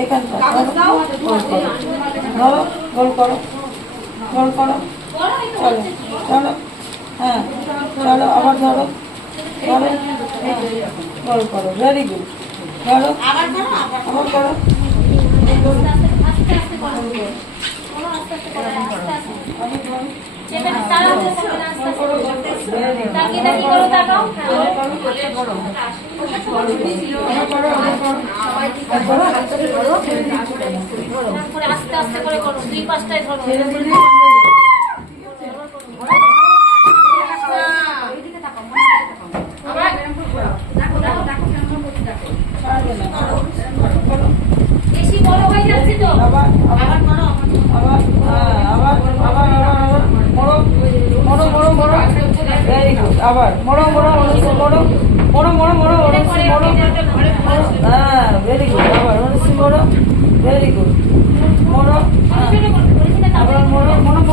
এখানটা ধরো, গোল করো, গোল করো, চলো চলো, হ্যাঁ চলো, আবার ধরো, ধরো, গোল করো, ভেরি গুড, ধরো, আবার করো, আস্তে আস্তে করে করো, 2-5টায় ধরো। বেশি বড় হয়ে যাচ্ছে তো, আবার আবার করো, আবার আবার আবার আবার মোড়ো মোড়ো মোড়ো মোড়ো, ভেরি গুড, আবার মোড়ো মোড়ো মোড়ো মোড়ো মোড়ো মোড়ো মোড়ো মোড়ো, হ্যাঁ ভেরি গুড, আবার মোড়ো মোড়ো, ভেরি গুড,